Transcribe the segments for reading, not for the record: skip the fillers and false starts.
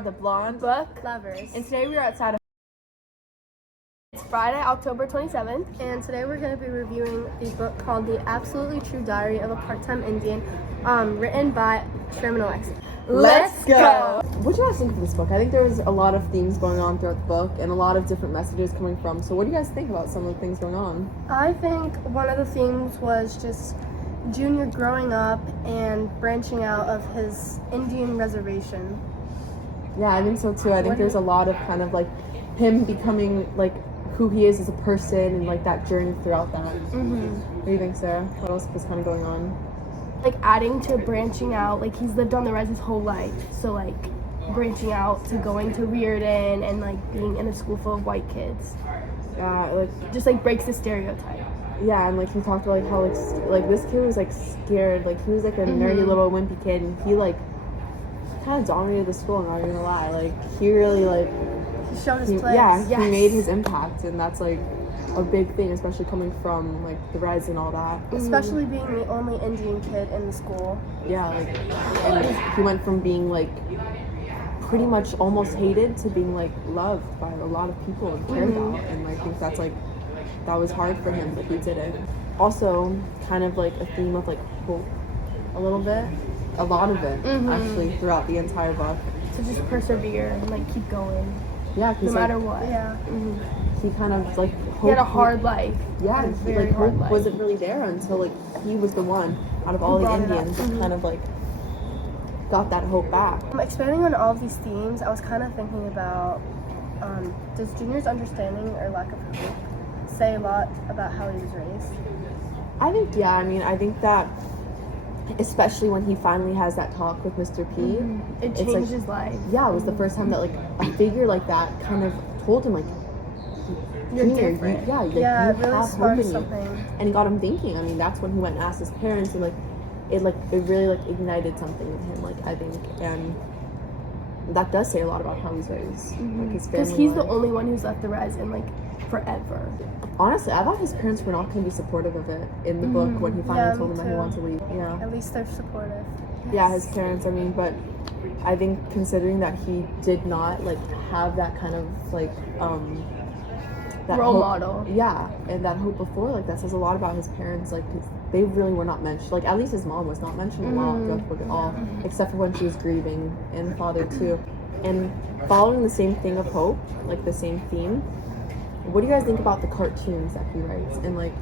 The Blonde Book Lovers. And today we are outside of... It's Friday, October 27th. And today we're going to be reviewing the book called The Absolutely True Diary of a Part-Time Indian, written by Sherman Alexie. Let's go! What do you guys think of this book? I think there was a lot of themes going on throughout the book and a lot of different messages coming from. So what do you guys think about some of the things going on? I think one of the themes was just Junior growing up and branching out of his Indian reservation. Yeah, I think so too. I think there's a lot of kind of like him becoming like who he is as a person and like that journey throughout that. What do you think, Sarah? What else was kind of going on? Like adding to branching out, like he's lived on the res his whole life. So like branching out to going to Reardon and like being in a school full of white kids. Yeah, like just like breaks the stereotype. Yeah, and like he talked about like how like this kid was like scared, like he was like a nerdy little wimpy kid, and he like kind of dominated the school. I'm not gonna lie, like he really like he showed his place. Yeah, he made his impact, and that's like a big thing, especially coming from like the res and all that. Especially being the only Indian kid in the school. Yeah, like and he went from being like pretty much almost hated to being like loved by a lot of people and cared about, and I think that's like that was hard for him, but he did it. Also, kind of like a theme of like hope, a little bit, a lot of it actually throughout the entire book. To just persevere and like keep going. Yeah, no matter like, what. Yeah. He kind of like he had a hard life. Yeah, and he like hope wasn't really there until like he was the one out of all the Indians that kind of like got that hope back. Expanding on all of these themes, I was kind of thinking about does Junior's understanding or lack of hope say a lot about how he was raised? I think, yeah, I mean, I think that especially when he finally has that talk with Mr. P, it changed like, his life. Yeah, it was the first time that like a figure like that kind of told him like, you're different. It really have sparked hope in something. You. And he got him thinking. I mean, that's when he went and asked his parents, and it really like ignited something in him, like I think, and that does say a lot about how he's raised, like his family. Because he's the only one who's left the res in like forever. Honestly, I thought his parents were not going to be supportive of it in the book when he finally told them that he wanted to leave. Yeah. At least they're supportive. Yeah, his parents, I mean, but I think considering that he did not like have that kind of like that role hope, model. Yeah, and that hope before, like that says a lot about his parents. Like they really were not mentioned. Like at least his mom was not mentioned a lot throughout the book at all, except for when she was grieving, and father too. And following the same thing of hope, like the same theme. What do you guys think about the cartoons that he writes, and like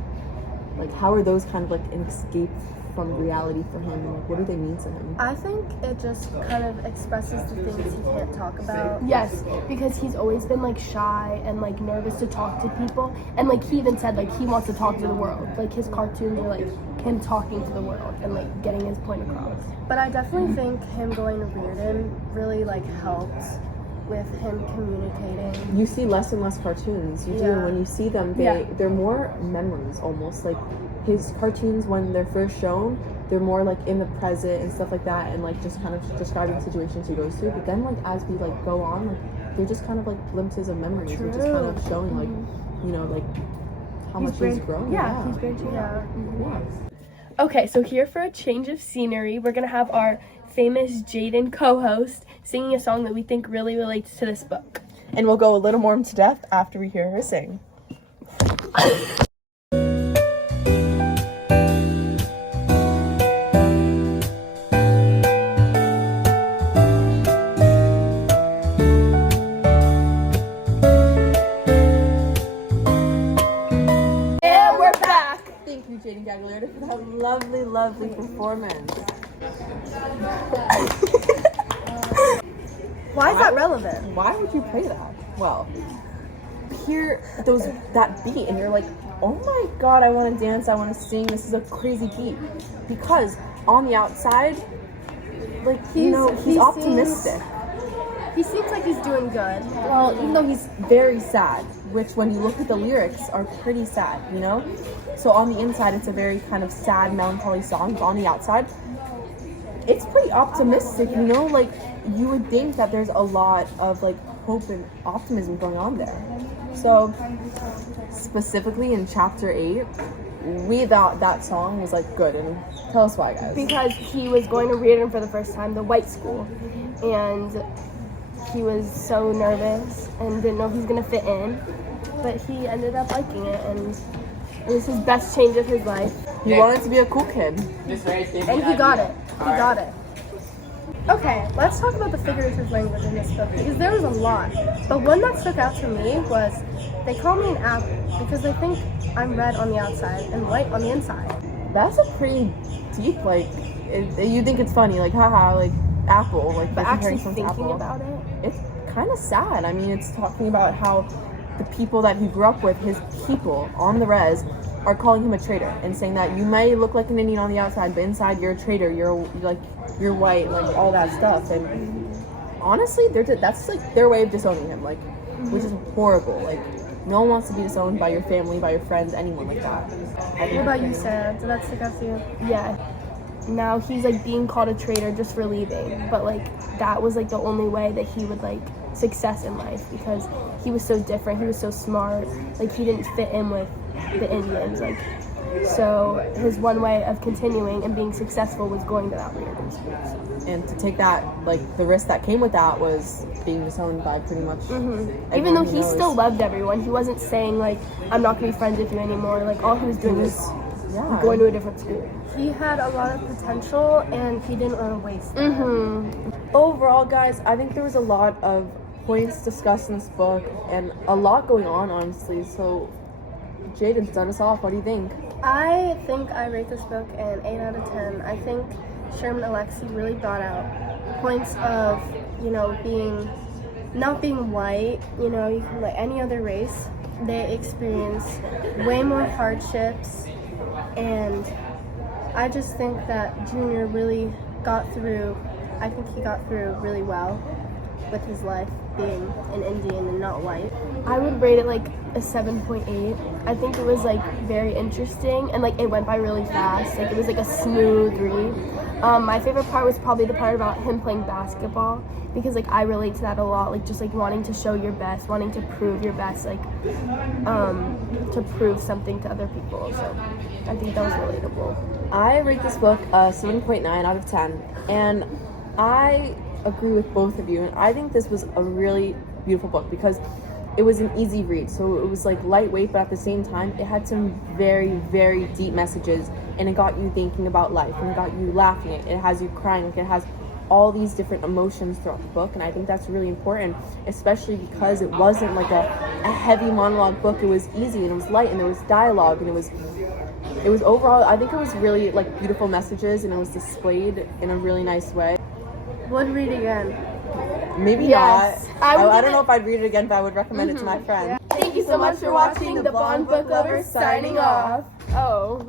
how are those kind of like an escape from reality for him, and like what do they mean to him? I think it just kind of expresses the things he can't talk about. Yes, because he's always been like shy and like nervous to talk to people, and like he even said like he wants to talk to the world. Like his cartoons are like him talking to the world and like getting his point across. But I definitely think him going to Reardon really like helped with him communicating. You see less and less cartoons. You do, and when you see them, they're more memories almost. Like his cartoons, when they're first shown, they're more like in the present and stuff like that, and like just kind of describing situations he goes through. But then like as we like go on, like they're just kind of like glimpses of memories, which is kind of showing like you know like how much he's grown. Yeah, he's branching out. Yeah. Okay, so here for a change of scenery, we're gonna have our famous Jade co-host singing a song that we think really relates to this book. And we'll go a little more into depth after we hear her sing. And we're back! Thank you, Jade for that lovely, lovely performance. Why is that relevant? Why would you play that? Well, hear that beat and you're like, oh my god, I want to dance, I want to sing, this is a crazy beat. Because on the outside, like, he's optimistic. He seems like he's doing good. Well, even though he's very sad, which when you look at the lyrics are pretty sad, you know? So on the inside, it's a very kind of sad, melancholy song, but on the outside, it's pretty optimistic, you know? Like, you would think that there's a lot of, like, hope and optimism going on there. So, specifically in chapter 8, we thought that song was, like, good. And tell us why, guys. Because he was going to Reardon for the first time, the white school. And he was so nervous and didn't know if he was gonna fit in, but he ended up liking it, and it was his best change of his life. He wanted to be a cool kid. And he got it. He got it. Okay, let's talk about the figurative language in this book, because there was a lot. But one that stuck out to me was they call me an apple because they think I'm red on the outside and white on the inside. That's a pretty deep, like, you think it's funny, like, haha, like, apple, like, But actually comparing someone to thinking apple. about it, It's kind of sad. I mean, it's talking about how the people that he grew up with, his people on the res, are calling him a traitor and saying that you might look like an Indian on the outside, but inside you're a traitor. You're white, like all that stuff. And honestly, that's like their way of disowning him, like, which is horrible. Like, no one wants to be disowned by your family, by your friends, anyone like that. What about you, Sarah? Did that stick out to you? yeah. Now he's like being called a traitor just for leaving, but like that was like the only way that he would like success in life, because he was so different, he was so smart, like he didn't fit in with the Indians, like, so his one way of continuing and being successful was going to that weird school. So. And to take that, like, the risk that came with that was being disowned by pretty much Even though everyone he knows. still loved everyone, he wasn't saying like, I'm not gonna be friends with you anymore. Like, all he was doing was Yeah. going to a different school. He had a lot of potential and he didn't want to waste it. Overall, guys, I think there was a lot of points discussed in this book and a lot going on, honestly. So, Jade, start us off. What do you think? I think I rate this book an 8 out of 10. I think Sherman Alexie really brought out points of, you know, not being white, you know, you can like any other race. They experience way more hardships, and I just think that Junior really got through, I think he got through really well with his life being an Indian and not white. I would rate it like a 7.8. I think it was like very interesting, and like it went by really fast. Like it was like a smooth read. My favorite part was probably the part about him playing basketball, because like I relate to that a lot, like just like wanting to show your best, wanting to prove your best, like to prove something to other people. So I think that was relatable. I rate this book a 7.9 out of 10, and I agree with both of you. And I think this was a really beautiful book because it was an easy read. So it was like lightweight, but at the same time, it had some very, very deep messages, and it got you thinking about life, and it got you laughing. It has you crying. Like, it has all these different emotions throughout the book, and I think that's really important, especially because it wasn't like a heavy monologue book. It was easy, and it was light, and there was dialogue, and it was overall, I think it was really like beautiful messages, and it was displayed in a really nice way. Would read again. Maybe Yes. not. I would don't know if I'd read it again, but I would recommend it to my friend. Thank you so much for watching. The Blonde Book Lovers signing off. Oh.